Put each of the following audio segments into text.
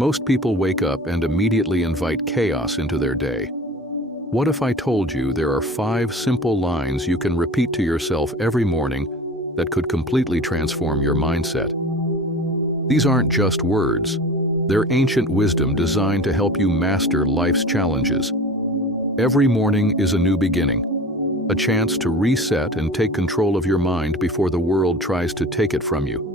Most people wake up and immediately invite chaos into their day. What if I told you there are 5 simple lines you can repeat to yourself every morning that could completely transform your mindset? These aren't just words. They're ancient wisdom designed to help you master life's challenges. Every morning is a new beginning, a chance to reset and take control of your mind before the world tries to take it from you.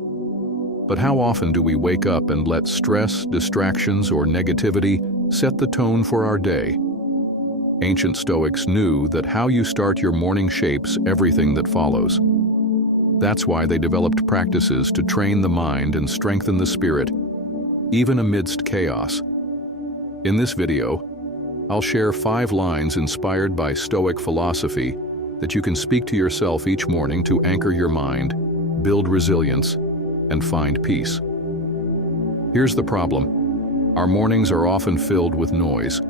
But how often do we wake up and let stress, distractions, or negativity set the tone for our day? Ancient Stoics knew that how you start your morning shapes everything that follows. That's why they developed practices to train the mind and strengthen the spirit, even amidst chaos. In this video, I'll share 5 lines inspired by Stoic philosophy that you can speak to yourself each morning to anchor your mind, build resilience, and find peace. Here's the problem. Our mornings are often filled with noise,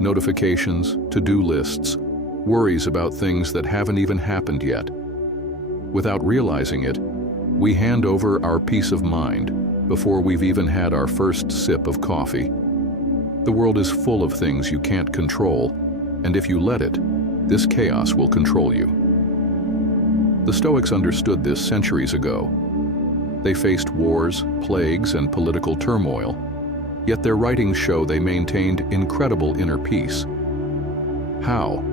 notifications, to-do lists, worries about things that haven't even happened yet. Without realizing it, we hand over our peace of mind before we've even had our first sip of coffee. The world is full of things you can't control, and if you let it, this chaos will control you. The Stoics understood this centuries ago. They faced wars, plagues, and political turmoil, yet their writings show they maintained incredible inner peace. How?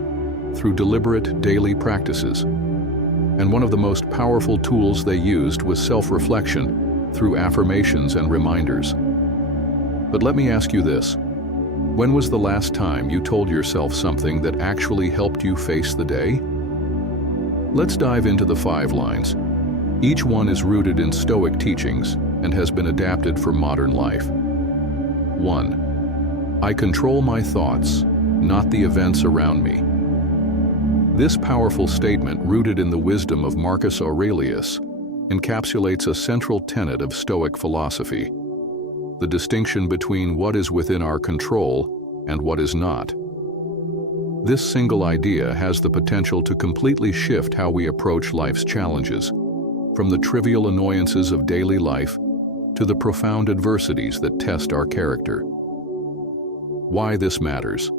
Through deliberate daily practices. And one of the most powerful tools they used was self-reflection through affirmations and reminders. But let me ask you this. When was the last time you told yourself something that actually helped you face the day? Let's dive into the 5 lines. Each one is rooted in Stoic teachings and has been adapted for modern life. 1. I control my thoughts, not the events around me. This powerful statement, rooted in the wisdom of Marcus Aurelius, encapsulates a central tenet of Stoic philosophy: the distinction between what is within our control and what is not. This single idea has the potential to completely shift how we approach life's challenges, from the trivial annoyances of daily life to the profound adversities that test our character. Why this matters.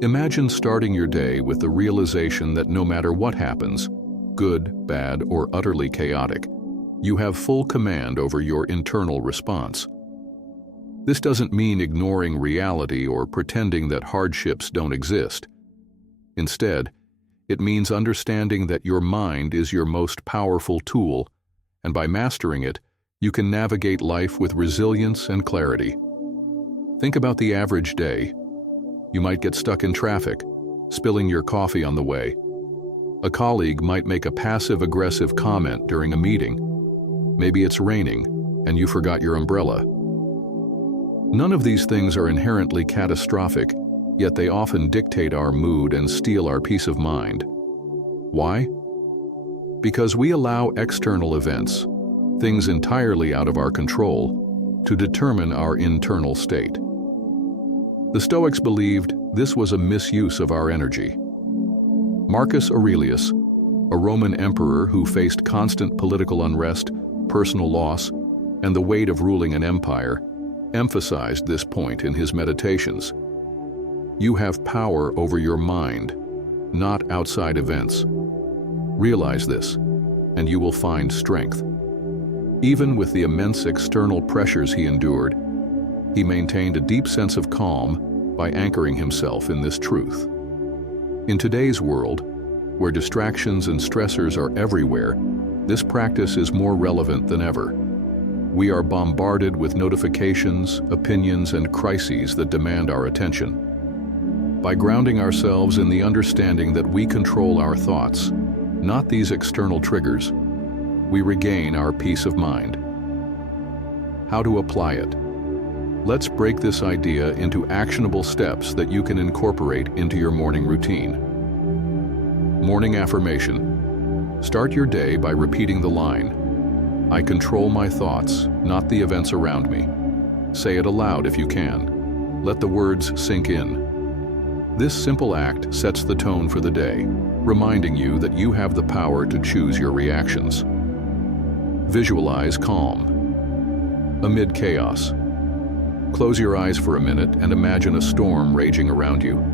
Imagine starting your day with the realization that no matter what happens, good, bad, or utterly chaotic, you have full command over your internal response. This doesn't mean ignoring reality or pretending that hardships don't exist. Instead, it means understanding that your mind is your most powerful tool, and by mastering it, you can navigate life with resilience and clarity. Think about the average day. You might get stuck in traffic, spilling your coffee on the way. A colleague might make a passive-aggressive comment during a meeting. Maybe it's raining, and you forgot your umbrella. None of these things are inherently catastrophic, yet they often dictate our mood and steal our peace of mind. Why? Because we allow external events, things entirely out of our control, to determine our internal state. The Stoics believed this was a misuse of our energy. Marcus Aurelius, a Roman emperor who faced constant political unrest, personal loss, and the weight of ruling an empire, emphasized this point in his Meditations. You have power over your mind, not outside events. Realize this, and you will find strength. Even with the immense external pressures he endured, he maintained a deep sense of calm by anchoring himself in this truth. In today's world, where distractions and stressors are everywhere, this practice is more relevant than ever. We are bombarded with notifications, opinions, and crises that demand our attention. By grounding ourselves in the understanding that we control our thoughts, not these external triggers, we regain our peace of mind. How to apply it? Let's break this idea into actionable steps that you can incorporate into your morning routine. Morning affirmation. Start your day by repeating the line, I control my thoughts, not the events around me. Say it aloud if you can. Let the words sink in. This simple act sets the tone for the day, reminding you that you have the power to choose your reactions. Visualize calm. Amid chaos, Close your eyes for a minute and imagine a storm raging around you.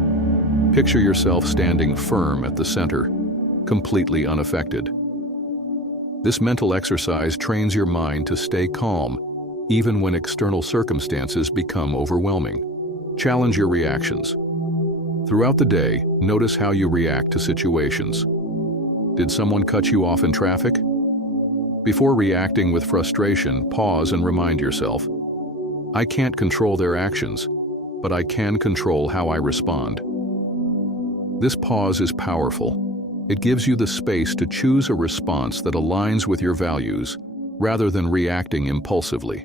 Picture yourself standing firm at the center, completely unaffected. This mental exercise trains your mind to stay calm, even when external circumstances become overwhelming. Challenge your reactions. Throughout the day, notice how you react to situations. Did someone cut you off in traffic? Before reacting with frustration, pause and remind yourself, I can't control their actions, but I can control how I respond. This pause is powerful. It gives you the space to choose a response that aligns with your values, rather than reacting impulsively.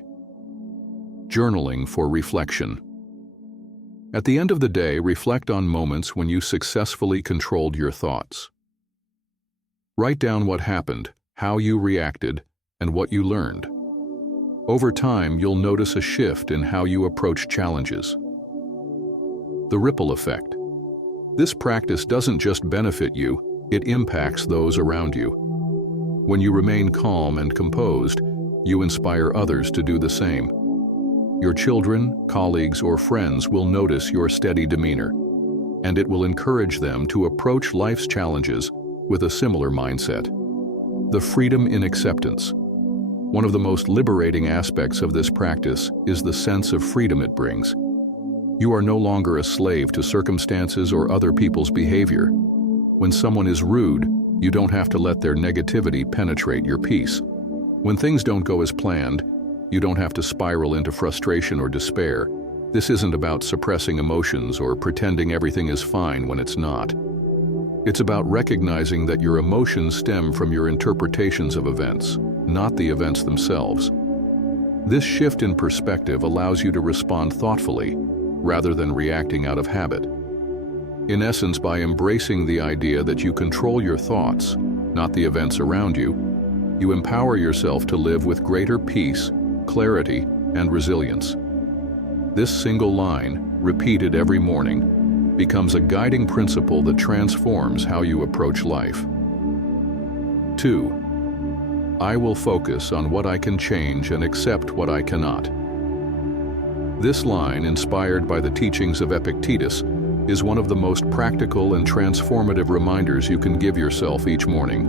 Journaling for reflection. At the end of the day, reflect on moments when you successfully controlled your thoughts. Write down what happened, how you reacted, and what you learned. Over time, you'll notice a shift in how you approach challenges. The ripple effect. This practice doesn't just benefit you, it impacts those around you. When you remain calm and composed, you inspire others to do the same. Your children, colleagues, or friends will notice your steady demeanor, and it will encourage them to approach life's challenges with a similar mindset. The freedom in acceptance. One of the most liberating aspects of this practice is the sense of freedom it brings. You are no longer a slave to circumstances or other people's behavior. When someone is rude, you don't have to let their negativity penetrate your peace. When things don't go as planned, you don't have to spiral into frustration or despair. This isn't about suppressing emotions or pretending everything is fine when it's not. It's about recognizing that your emotions stem from your interpretations of events, not the events themselves. This shift in perspective allows you to respond thoughtfully, rather than reacting out of habit. In essence, by embracing the idea that you control your thoughts, not the events around you, you empower yourself to live with greater peace, clarity, and resilience. This single line, repeated every morning, becomes a guiding principle that transforms how you approach life. 2. I will focus on what I can change and accept what I cannot. This line, inspired by the teachings of Epictetus, is one of the most practical and transformative reminders you can give yourself each morning.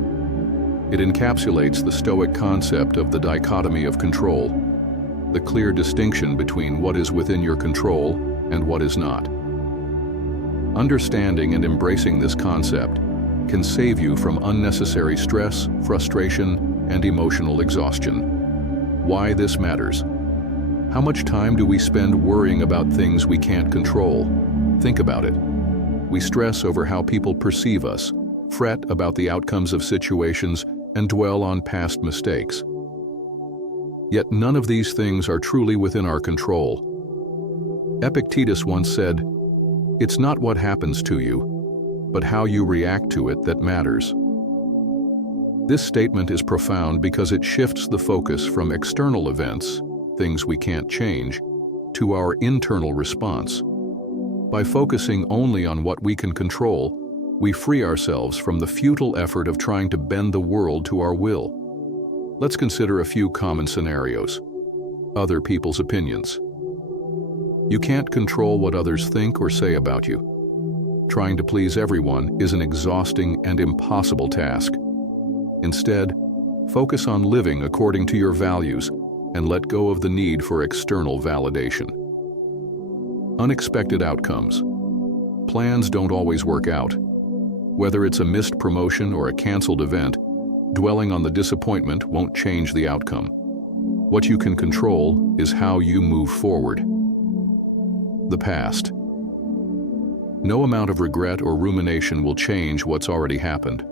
It encapsulates the Stoic concept of the dichotomy of control, the clear distinction between what is within your control and what is not. Understanding and embracing this concept can save you from unnecessary stress, frustration, and emotional exhaustion. Why this matters. How much time do we spend worrying about things we can't control? Think about it. We stress over how people perceive us, fret about the outcomes of situations, and dwell on past mistakes. Yet none of these things are truly within our control. Epictetus once said, "It's not what happens to you, but how you react to it that matters." This statement is profound because it shifts the focus from external events, things we can't change, to our internal response. By focusing only on what we can control, we free ourselves from the futile effort of trying to bend the world to our will. Let's consider a few common scenarios. Other people's opinions. You can't control what others think or say about you. Trying to please everyone is an exhausting and impossible task. Instead, focus on living according to your values and let go of the need for external validation. Unexpected outcomes. Plans don't always work out. Whether it's a missed promotion or a canceled event, dwelling on the disappointment won't change the outcome. What you can control is how you move forward. The past. No amount of regret or rumination will change what's already happened.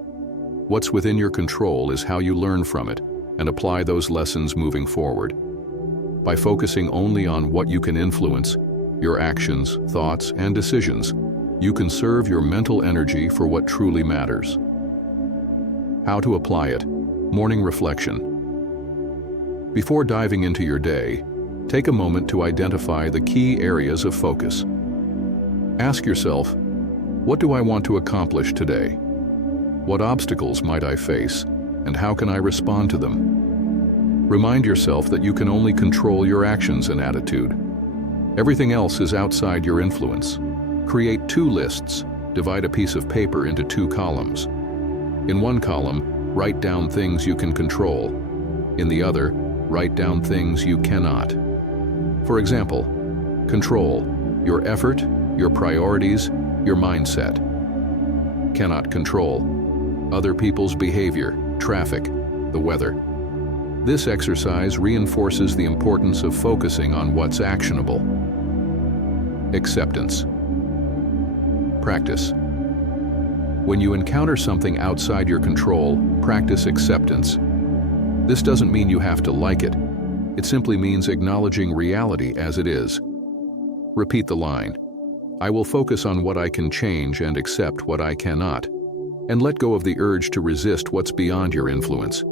What's within your control is how you learn from it and apply those lessons moving forward. By focusing only on what you can influence, your actions, thoughts, and decisions, you can serve your mental energy for what truly matters. How to apply it. Morning reflection. Before diving into your day, take a moment to identify the key areas of focus. Ask yourself, what do I want to accomplish today? What obstacles might I face, and how can I respond to them? Remind yourself that you can only control your actions and attitude. Everything else is outside your influence. Create two lists. Divide a piece of paper into two columns. In one column, write down things you can control. In the other, write down things you cannot. For example, control your effort, your priorities, your mindset. Cannot control other people's behavior, traffic, the weather. This exercise reinforces the importance of focusing on what's actionable. Acceptance. Practice. When you encounter something outside your control, practice acceptance. This doesn't mean you have to like it. It simply means acknowledging reality as it is. Repeat the line, I will focus on what I can change and accept what I cannot, and let go of the urge to resist what's beyond your influence.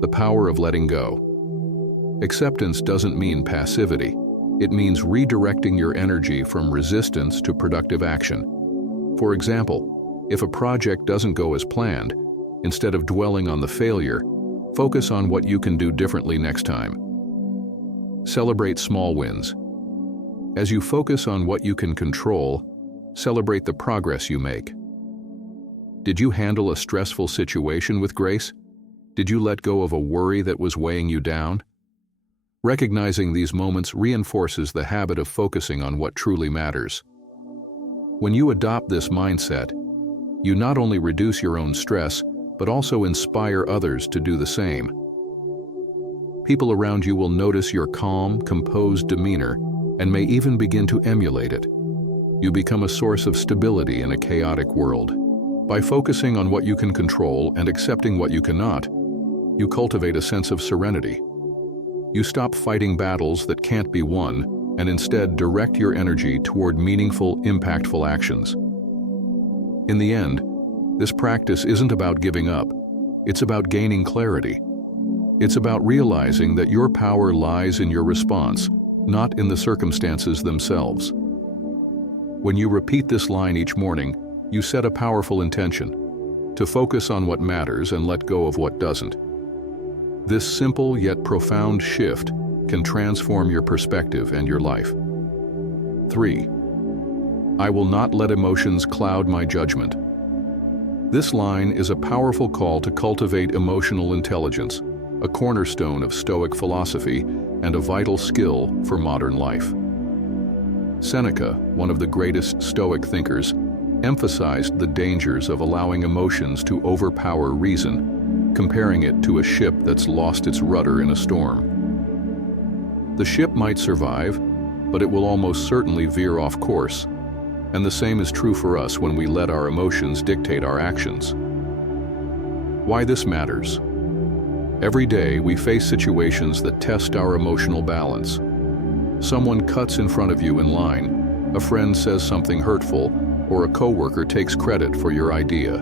The power of letting go. Acceptance doesn't mean passivity. It means redirecting your energy from resistance to productive action. For example, if a project doesn't go as planned, instead of dwelling on the failure, focus on what you can do differently next time. Celebrate small wins. As you focus on what you can control, celebrate the progress you make. Did you handle a stressful situation with grace? Did you let go of a worry that was weighing you down? Recognizing these moments reinforces the habit of focusing on what truly matters. When you adopt this mindset, you not only reduce your own stress, but also inspire others to do the same. People around you will notice your calm, composed demeanor and may even begin to emulate it. You become a source of stability in a chaotic world. By focusing on what you can control and accepting what you cannot, you cultivate a sense of serenity. You stop fighting battles that can't be won and instead direct your energy toward meaningful, impactful actions. In the end, this practice isn't about giving up. It's about gaining clarity. It's about realizing that your power lies in your response, not in the circumstances themselves. When you repeat this line each morning, you set a powerful intention to focus on what matters and let go of what doesn't. This simple yet profound shift can transform your perspective and your life. 3. I will not let emotions cloud my judgment. This line is a powerful call to cultivate emotional intelligence, a cornerstone of Stoic philosophy and a vital skill for modern life. Seneca, one of the greatest Stoic thinkers, emphasized the dangers of allowing emotions to overpower reason, comparing it to a ship that's lost its rudder in a storm. The ship might survive, but it will almost certainly veer off course, and the same is true for us when we let our emotions dictate our actions. Why this matters? Every day we face situations that test our emotional balance. Someone cuts in front of you in line, a friend says something hurtful, or a coworker takes credit for your idea.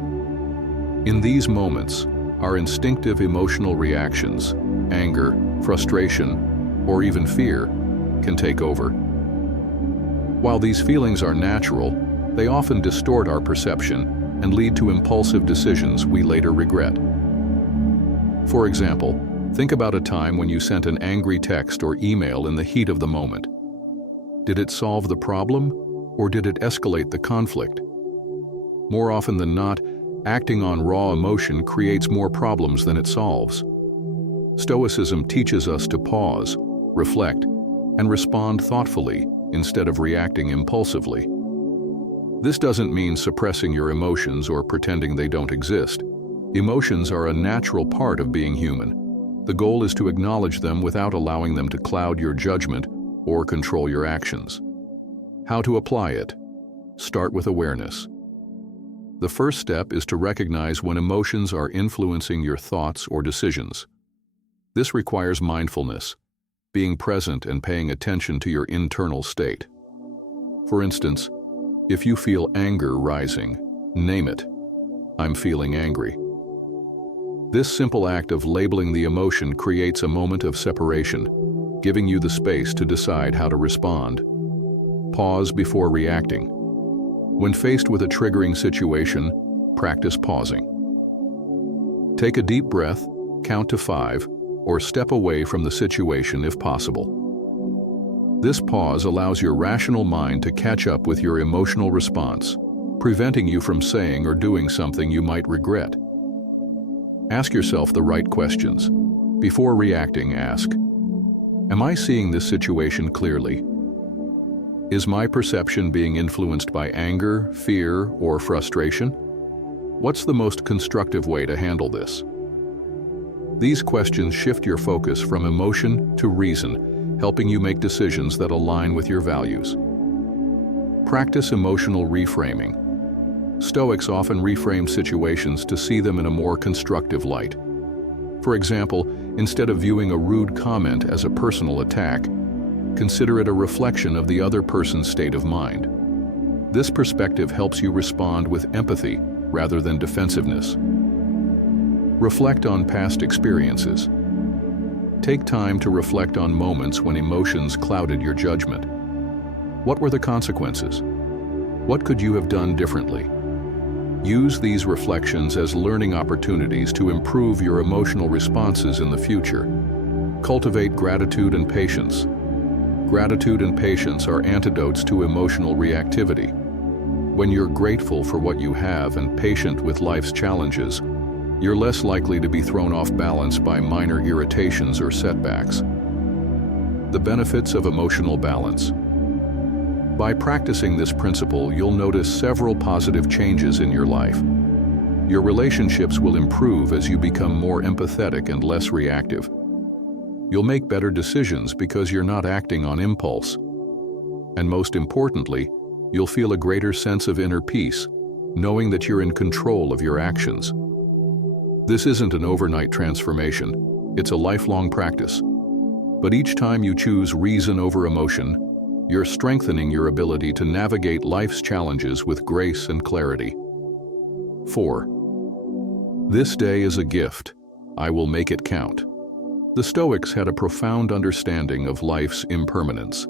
In these moments, our instinctive emotional reactions, anger, frustration, or even fear, can take over. While these feelings are natural, they often distort our perception and lead to impulsive decisions we later regret. For example, think about a time when you sent an angry text or email in the heat of the moment. Did it solve the problem, or did it escalate the conflict? More often than not, acting on raw emotion creates more problems than it solves. Stoicism teaches us to pause, reflect, and respond thoughtfully instead of reacting impulsively. This doesn't mean suppressing your emotions or pretending they don't exist. Emotions are a natural part of being human. The goal is to acknowledge them without allowing them to cloud your judgment or control your actions. How to apply it? Start with awareness. The first step is to recognize when emotions are influencing your thoughts or decisions. This requires mindfulness, being present and paying attention to your internal state. For instance, if you feel anger rising, name it. I'm feeling angry. This simple act of labeling the emotion creates a moment of separation, giving you the space to decide how to respond. Pause before reacting. When faced with a triggering situation, practice pausing. Take a deep breath, count to 5, or step away from the situation if possible. This pause allows your rational mind to catch up with your emotional response, preventing you from saying or doing something you might regret. Ask yourself the right questions. Before reacting, ask, am I seeing this situation clearly? Is my perception being influenced by anger, fear, or frustration? What's the most constructive way to handle this? These questions shift your focus from emotion to reason, helping you make decisions that align with your values. Practice emotional reframing. Stoics often reframe situations to see them in a more constructive light. For example, instead of viewing a rude comment as a personal attack, consider it a reflection of the other person's state of mind. This perspective helps you respond with empathy rather than defensiveness. Reflect on past experiences. Take time to reflect on moments when emotions clouded your judgment. What were the consequences? What could you have done differently? Use these reflections as learning opportunities to improve your emotional responses in the future. Cultivate gratitude and patience. Gratitude and patience are antidotes to emotional reactivity. When you're grateful for what you have and patient with life's challenges, you're less likely to be thrown off balance by minor irritations or setbacks. The benefits of emotional balance. By practicing this principle, you'll notice several positive changes in your life. Your relationships will improve as you become more empathetic and less reactive. You'll make better decisions because you're not acting on impulse. And most importantly, you'll feel a greater sense of inner peace, knowing that you're in control of your actions. This isn't an overnight transformation, it's a lifelong practice. But each time you choose reason over emotion, you're strengthening your ability to navigate life's challenges with grace and clarity. 4. This day is a gift. I will make it count. The Stoics had a profound understanding of life's impermanence.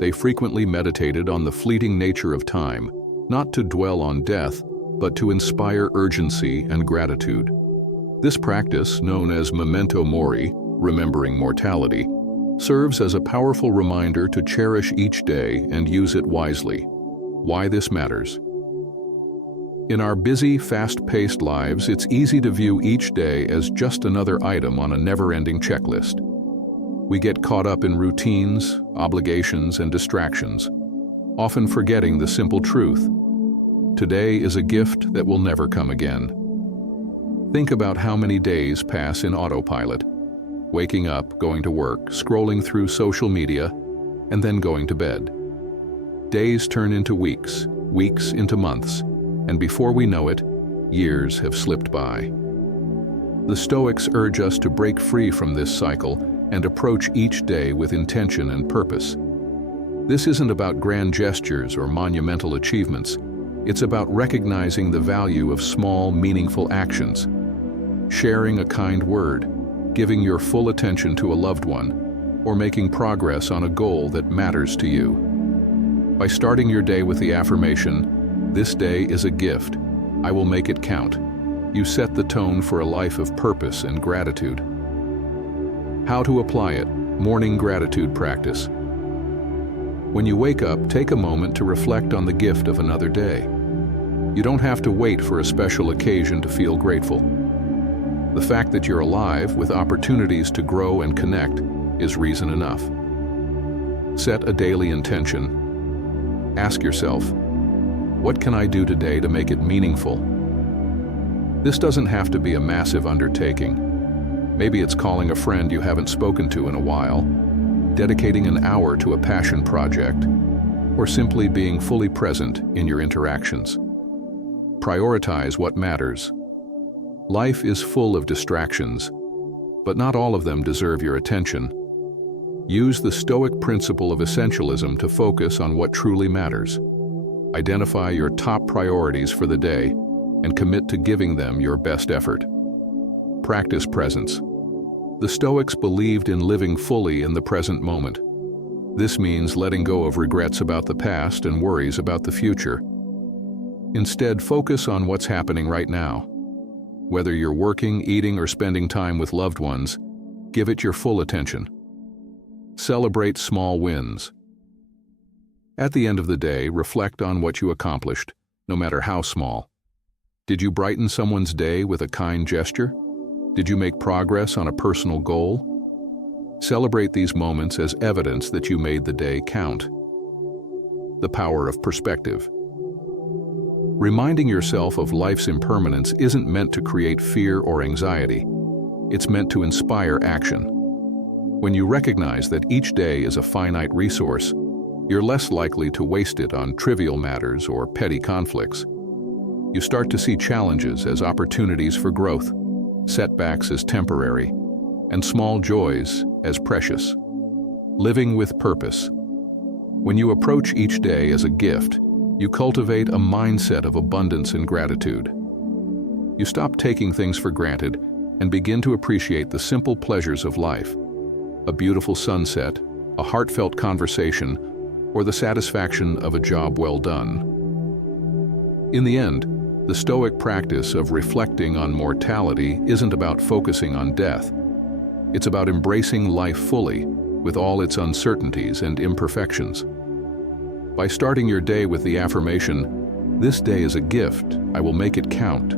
They frequently meditated on the fleeting nature of time, not to dwell on death, but to inspire urgency and gratitude. This practice, known as memento mori, remembering mortality, serves as a powerful reminder to cherish each day and use it wisely. Why this matters. In our busy, fast-paced lives, it's easy to view each day as just another item on a never-ending checklist. We get caught up in routines, obligations, and distractions, often forgetting the simple truth. Today is a gift that will never come again. Think about how many days pass in autopilot. Waking up, going to work, scrolling through social media, and then going to bed. Days turn into weeks, weeks into months, and before we know it, years have slipped by. The Stoics urge us to break free from this cycle and approach each day with intention and purpose. This isn't about grand gestures or monumental achievements. It's about recognizing the value of small, meaningful actions. Sharing a kind word, giving your full attention to a loved one, or making progress on a goal that matters to you. By starting your day with the affirmation, "This day is a gift. I will make it count," you set the tone for a life of purpose and gratitude. How to apply it? Morning gratitude practice. When you wake up, take a moment to reflect on the gift of another day. You don't have to wait for a special occasion to feel grateful. The fact that you're alive with opportunities to grow and connect is reason enough. Set a daily intention. Ask yourself, what can I do today to make it meaningful? This doesn't have to be a massive undertaking. Maybe it's calling a friend you haven't spoken to in a while, dedicating an hour to a passion project, or simply being fully present in your interactions. Prioritize what matters. Life is full of distractions, but not all of them deserve your attention. Use the Stoic principle of essentialism to focus on what truly matters. Identify your top priorities for the day and commit to giving them your best effort. Practice presence. The Stoics believed in living fully in the present moment. This means letting go of regrets about the past and worries about the future. Instead, focus on what's happening right now. Whether you're working, eating, or spending time with loved ones, give it your full attention. Celebrate small wins. At the end of the day, reflect on what you accomplished, no matter how small. Did you brighten someone's day with a kind gesture? Did you make progress on a personal goal? Celebrate these moments as evidence that you made the day count. The power of perspective. Reminding yourself of life's impermanence isn't meant to create fear or anxiety. It's meant to inspire action. When you recognize that each day is a finite resource, you're less likely to waste it on trivial matters or petty conflicts. You start to see challenges as opportunities for growth, setbacks as temporary, and small joys as precious. Living with purpose. When you approach each day as a gift, you cultivate a mindset of abundance and gratitude. You stop taking things for granted and begin to appreciate the simple pleasures of life: a beautiful sunset, a heartfelt conversation, or the satisfaction of a job well done. In the end, the Stoic practice of reflecting on mortality isn't about focusing on death. It's about embracing life fully, with all its uncertainties and imperfections. By starting your day with the affirmation, "This day is a gift, I will make it count,"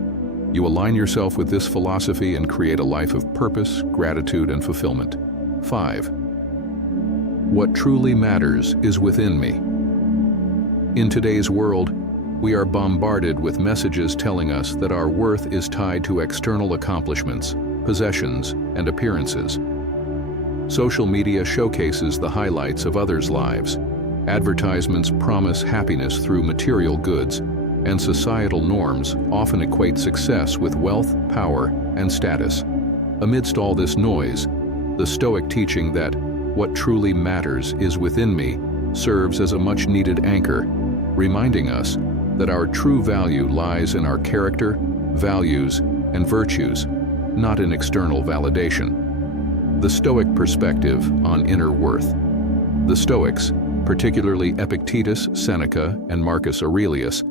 you align yourself with this philosophy and create a life of purpose, gratitude, and fulfillment. 5. What truly matters is within me. In today's world, we are bombarded with messages telling us that our worth is tied to external accomplishments, possessions, and appearances. Social media showcases the highlights of others' lives. Advertisements promise happiness through material goods, and societal norms often equate success with wealth, power, and status. Amidst all this noise, the Stoic teaching that what truly matters is within me serves as a much-needed anchor, reminding us that our true value lies in our character, values, and virtues, not in external validation. The Stoic perspective on inner worth. The Stoics, particularly Epictetus, Seneca, and Marcus Aurelius,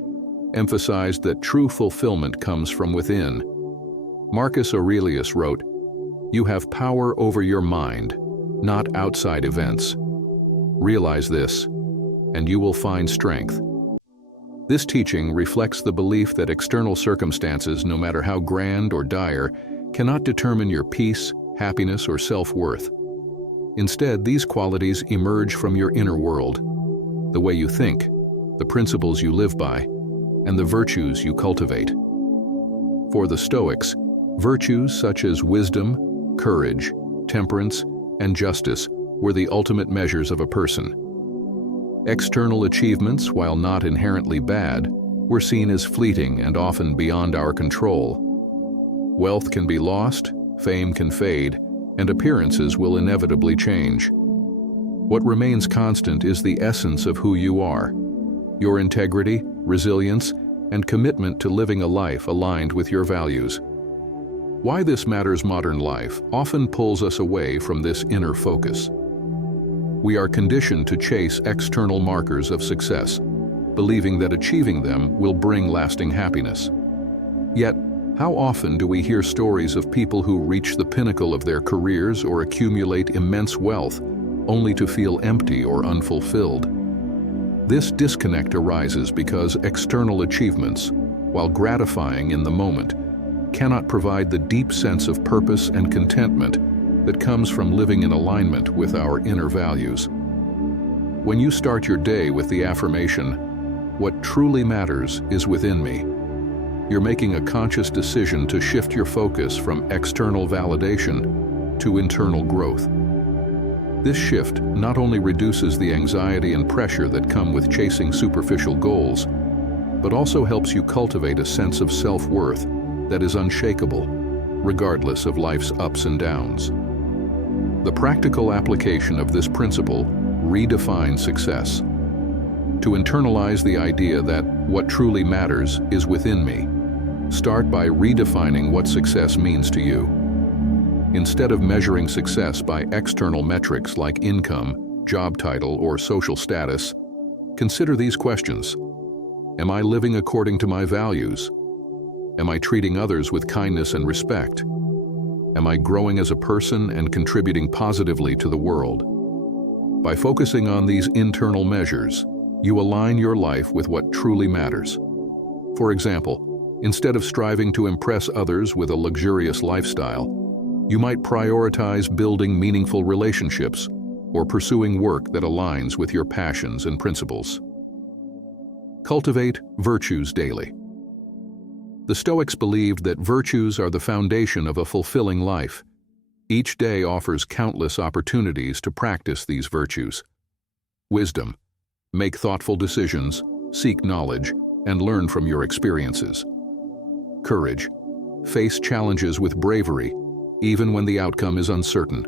emphasized that true fulfillment comes from within. Marcus Aurelius wrote, "You have power over your mind, not outside events. Realize this, and you will find strength." This teaching reflects the belief that external circumstances, no matter how grand or dire, cannot determine your peace, happiness, or self-worth. Instead, these qualities emerge from your inner world: the way you think, the principles you live by, and the virtues you cultivate. For the Stoics, virtues such as wisdom, courage, temperance, and justice were the ultimate measures of a person. External achievements, while not inherently bad, were seen as fleeting and often beyond our control. Wealth can be lost, fame can fade, and appearances will inevitably change. What remains constant is the essence of who you are: your integrity, resilience, and commitment to living a life aligned with your values. Why this matters. Modern life often pulls us away from this inner focus. We are conditioned to chase external markers of success, believing that achieving them will bring lasting happiness. Yet, how often do we hear stories of people who reach the pinnacle of their careers or accumulate immense wealth, only to feel empty or unfulfilled? This disconnect arises because external achievements, while gratifying in the moment, cannot provide the deep sense of purpose and contentment that comes from living in alignment with our inner values. When you start your day with the affirmation, "What truly matters is within me," you're making a conscious decision to shift your focus from external validation to internal growth. This shift not only reduces the anxiety and pressure that come with chasing superficial goals, but also helps you cultivate a sense of self-worth that is unshakable, regardless of life's ups and downs. The practical application of this principle redefines success. To internalize the idea that what truly matters is within me, start by redefining what success means to you. Instead of measuring success by external metrics like income, job title, or social status, consider these questions. Am I living according to my values? Am I treating others with kindness and respect? Am I growing as a person and contributing positively to the world? By focusing on these internal measures, You align your life with what truly matters. For example, instead of striving to impress others with a luxurious lifestyle, you might prioritize building meaningful relationships or pursuing work that aligns with your passions and principles. Cultivate virtues daily. The Stoics believed that virtues are the foundation of a fulfilling life. Each day offers countless opportunities to practice these virtues. Wisdom. Make thoughtful decisions, seek knowledge, and learn from your experiences. Courage. Face challenges with bravery, even when the outcome is uncertain.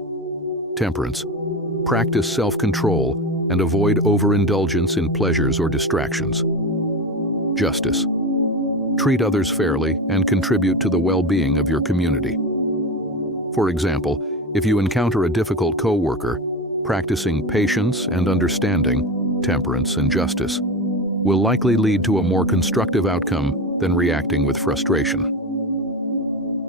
Temperance. Practice self-control and avoid overindulgence in pleasures or distractions. Justice. Treat others fairly and contribute to the well-being of your community. For example, if you encounter a difficult coworker, practicing patience and understanding, temperance and justice, will likely lead to a more constructive outcome than reacting with frustration.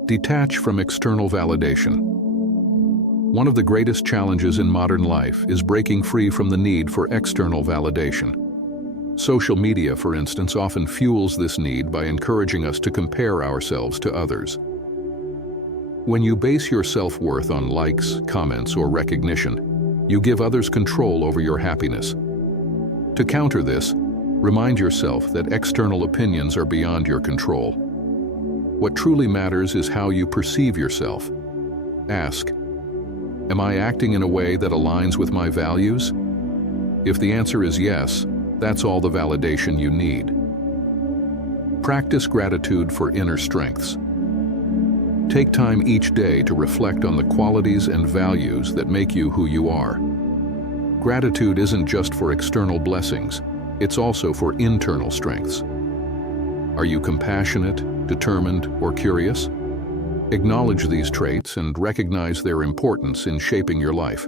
Detach from external validation. One of the greatest challenges in modern life is breaking free from the need for external validation. Social media, for instance, often fuels this need by encouraging us to compare ourselves to others. When you base your self-worth on likes, comments, or recognition, you give others control over your happiness. To counter this, remind yourself that external opinions are beyond your control. What truly matters is how you perceive yourself. Ask, am I acting in a way that aligns with my values? If the answer is yes, that's all the validation you need. Practice gratitude for inner strengths. Take time each day to reflect on the qualities and values that make you who you are. Gratitude isn't just for external blessings, it's also for internal strengths. Are you compassionate, determined, or curious? Acknowledge these traits and recognize their importance in shaping your life.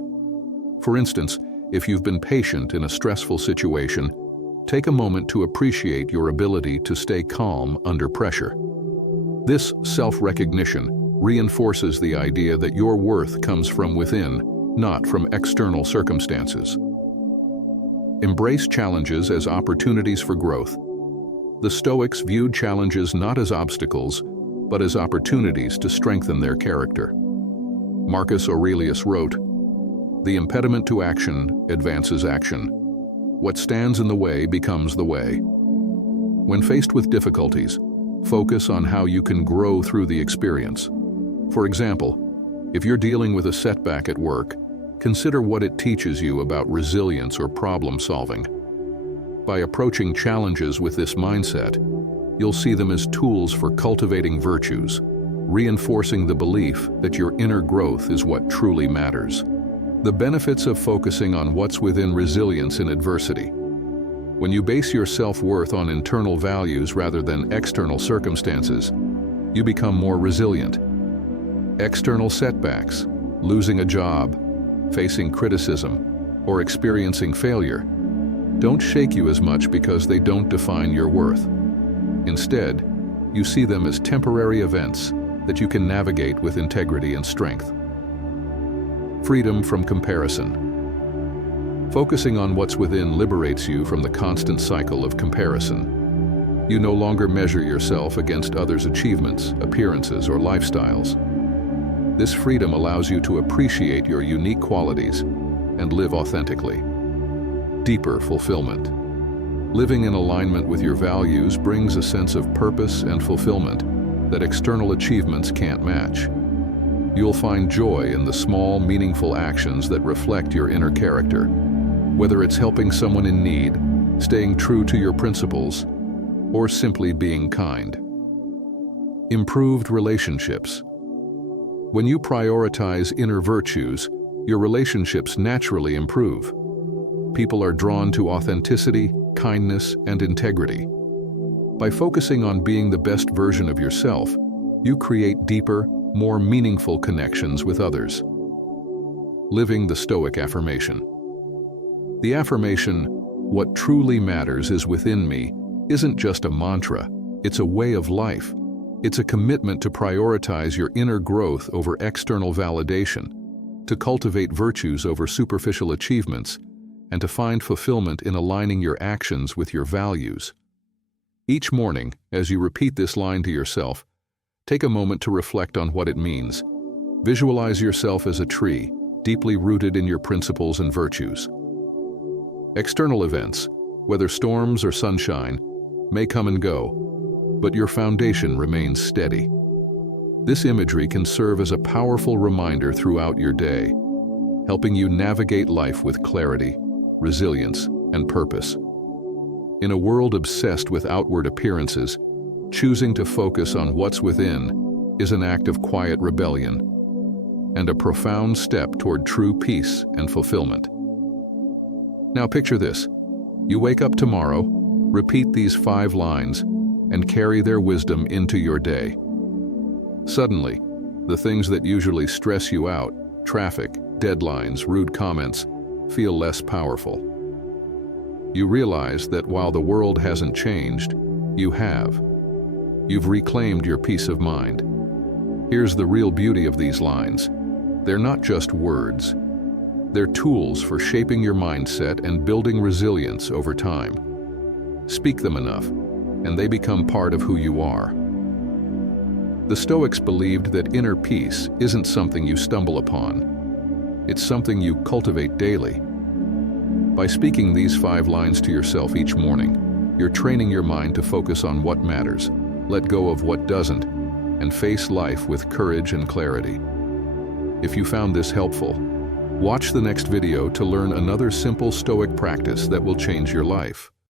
For instance, if you've been patient in a stressful situation, take a moment to appreciate your ability to stay calm under pressure. This self-recognition reinforces the idea that your worth comes from within, not from external circumstances. Embrace challenges as opportunities for growth. The Stoics viewed challenges not as obstacles, but as opportunities to strengthen their character. Marcus Aurelius wrote, "The impediment to action advances action. What stands in the way becomes the way." When faced with difficulties, focus on how you can grow through the experience. For example, if you're dealing with a setback at work, consider what it teaches you about resilience or problem solving. By approaching challenges with this mindset, you'll see them as tools for cultivating virtues, reinforcing the belief that your inner growth is what truly matters. The benefits of focusing on what's within resilience in adversity. When you base your self-worth on internal values rather than external circumstances, you become more resilient. External setbacks, losing a job, facing criticism, or experiencing failure, don't shake you as much because they don't define your worth. Instead, you see them as temporary events that you can navigate with integrity and strength. Freedom from comparison. Focusing on what's within liberates you from the constant cycle of comparison. You no longer measure yourself against others' achievements, appearances, or lifestyles. This freedom allows you to appreciate your unique qualities and live authentically. Deeper fulfillment. Living in alignment with your values brings a sense of purpose and fulfillment that external achievements can't match. You'll find joy in the small, meaningful actions that reflect your inner character, whether it's helping someone in need, staying true to your principles, or simply being kind. Improved relationships. When you prioritize inner virtues, your relationships naturally improve. People are drawn to authenticity, kindness, and integrity. By focusing on being the best version of yourself, you create deeper, more meaningful connections with others. Living the Stoic affirmation. The affirmation, "What truly matters is within me," isn't just a mantra, it's a way of life. It's a commitment to prioritize your inner growth over external validation, to cultivate virtues over superficial achievements, and to find fulfillment in aligning your actions with your values. Each morning, as you repeat this line to yourself, take a moment to reflect on what it means. Visualize yourself as a tree, deeply rooted in your principles and virtues. External events, whether storms or sunshine, may come and go, but your foundation remains steady. This imagery can serve as a powerful reminder throughout your day, helping you navigate life with clarity, resilience, and purpose. In a world obsessed with outward appearances, choosing to focus on what's within is an act of quiet rebellion and a profound step toward true peace and fulfillment. Now picture this. You wake up tomorrow, repeat these 5 lines, and carry their wisdom into your day. Suddenly, the things that usually stress you out, traffic, deadlines, rude comments, feel less powerful. You realize that while the world hasn't changed, you have. You've reclaimed your peace of mind. Here's the real beauty of these lines. They're not just words. They're tools for shaping your mindset and building resilience over time. Speak them enough, and they become part of who you are. The Stoics believed that inner peace isn't something you stumble upon. It's something you cultivate daily. By speaking these 5 lines to yourself each morning, you're training your mind to focus on what matters, let go of what doesn't, and face life with courage and clarity. If you found this helpful, watch the next video to learn another simple Stoic practice that will change your life.